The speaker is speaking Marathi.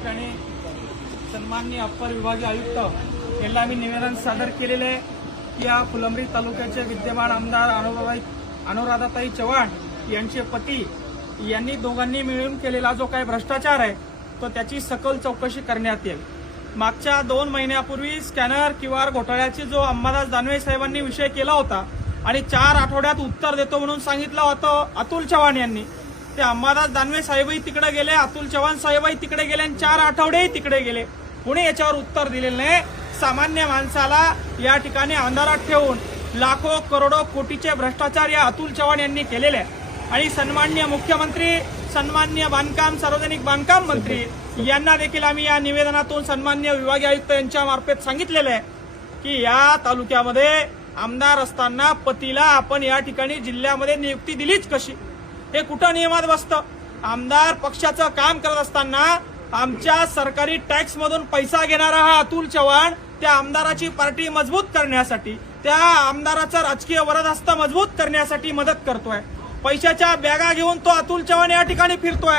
ठिकाणी सन्माननीय अप्पर विभागीय आयुक्त यांना आम्ही निवेदन सादर केलेले आहे की या फुलंब्री तालुक्याचे विद्यमान आमदार अनुराधाताई चव्हाण यांचे पती यांनी दोघांनी मिळून केलेला जो काही भ्रष्टाचार आहे तो त्याची सखोल चौकशी करण्यात येईल। मागच्या 2 महिन्यापूर्वी स्कॅनर QR घोटाळ्याची जो अंबादास दानवे साहेबांनी विषय केला होता आणि 4 आठवड्यात उत्तर देतो म्हणून सांगितलं होतं अतुल चव्हाण यांनी, ते अंबादास दानवे साहेबही तिकडे गेले, अतुल चव्हाण साहेबही तिकडे गेले आणि 4 आठवडेही तिकडे गेले, कोणी याच्यावर उत्तर दिलेलं नाही। सामान्य माणसाला या ठिकाणी अंधारात ठेवून लाखो करोडो कोटीचे भ्रष्टाचार या अतुल चव्हाण यांनी केलेले आहे आणि सन्माननीय मुख्यमंत्री, सन्माननीय सार्वजनिक बांधकाम मंत्री यांना देखील आम्ही या निवेदनातून सन्माननीय विभागीय आयुक्त यांच्या मार्फत सांगितलेलं आहे की या तालुक्यामध्ये आमदार असताना पतीला आपण या ठिकाणी जिल्ह्यामध्ये नियुक्ती दिलीच कशी, हे कुठं नियमात बसतं। आमदार पक्षाचं काम करत असताना आमच्या सरकारी टॅक्स मधून पैसा घेणारा हा अतुल चव्हाण त्या आमदाराची पार्टी मजबूत करण्यासाठी, त्या आमदाराचा राजकीय वरदहस्त मजबूत करण्यासाठी मदत करतोय। पैशाच्या बॅगा घेऊन तो अतुल चव्हाण या ठिकाणी फिरतोय।